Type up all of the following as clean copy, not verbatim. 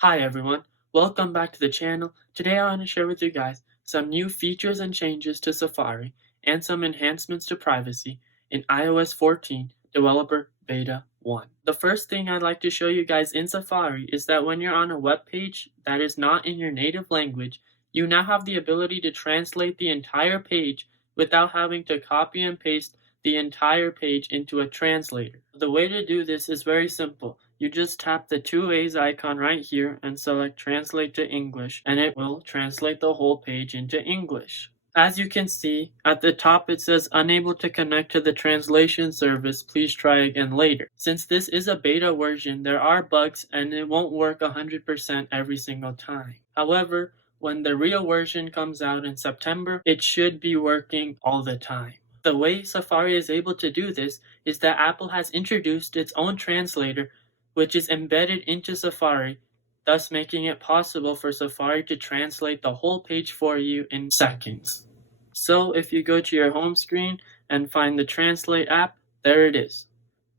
Hi everyone, welcome back to the channel. Today I want to share with you guys some new features and changes to Safari and some enhancements to privacy in iOS 14 Developer Beta 1. The first thing I'd like to show you guys in Safari is that when you're on a web page that is not in your native language, you now have the ability to translate the entire page without having to copy and paste the entire page into a translator. The way to do this is very simple. You just tap the two A's icon right here and select Translate to English, and it will translate the whole page into English. As you can see, at the top it says unable to connect to the translation service, please try again later. Since this is a beta version, there are bugs and it won't work 100% every single time. However, when the real version comes out in September, it should be working all the time. The way Safari is able to do this is that Apple has introduced its own translator which is embedded into Safari, thus making it possible for Safari to translate the whole page for you in seconds. So if you go to your home screen and find the Translate app, there it is.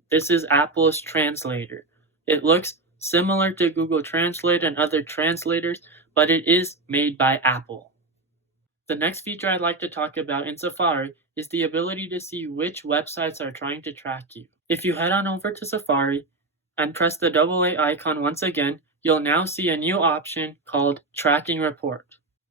This is Apple's translator. It looks similar to Google Translate and other translators, but it is made by Apple. The next feature I'd like to talk about in Safari is the ability to see which websites are trying to track you. If you head on over to Safari and press the AA icon once again, you'll now see a new option called Tracking Report.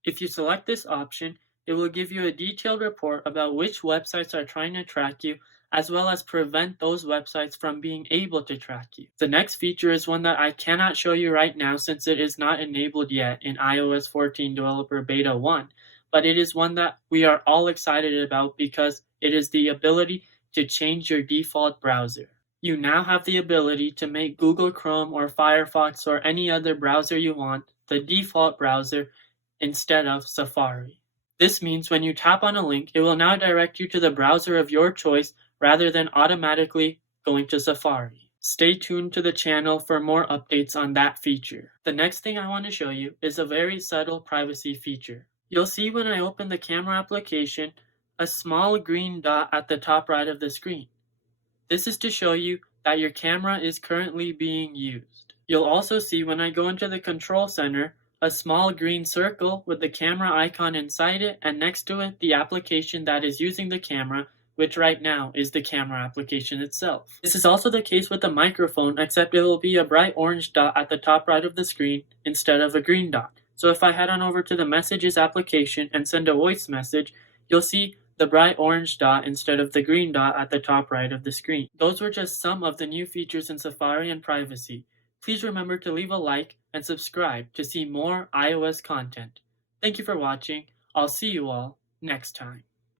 If you select this option, it will give you a detailed report about which websites are trying to track you, as well as prevent those websites from being able to track you. The next feature is one that I cannot show you right now since it is not enabled yet in iOS 14 Developer Beta 1, but it is one that we are all excited about because it is the ability to change your default browser. You now have the ability to make Google Chrome or Firefox or any other browser you want the default browser instead of Safari. This means when you tap on a link, it will now direct you to the browser of your choice rather than automatically going to Safari. Stay tuned to the channel for more updates on that feature. The next thing I want to show you is a very subtle privacy feature. You'll see when I open the camera application, a small green dot at the top right of the screen. This is to show you that your camera is currently being used. You'll also see when I go into the control center, a small green circle with the camera icon inside it, and next to it the application that is using the camera, which right now is the camera application itself. This is also the case with the microphone, except it will be a bright orange dot at the top right of the screen instead of a green dot. So if I head on over to the Messages application and send a voice message, you'll see the bright orange dot instead of the green dot at the top right of the screen. Those were just some of the new features in Safari and privacy. Please remember to leave a like and subscribe to see more iOS content. Thank you for watching. I'll see you all next time.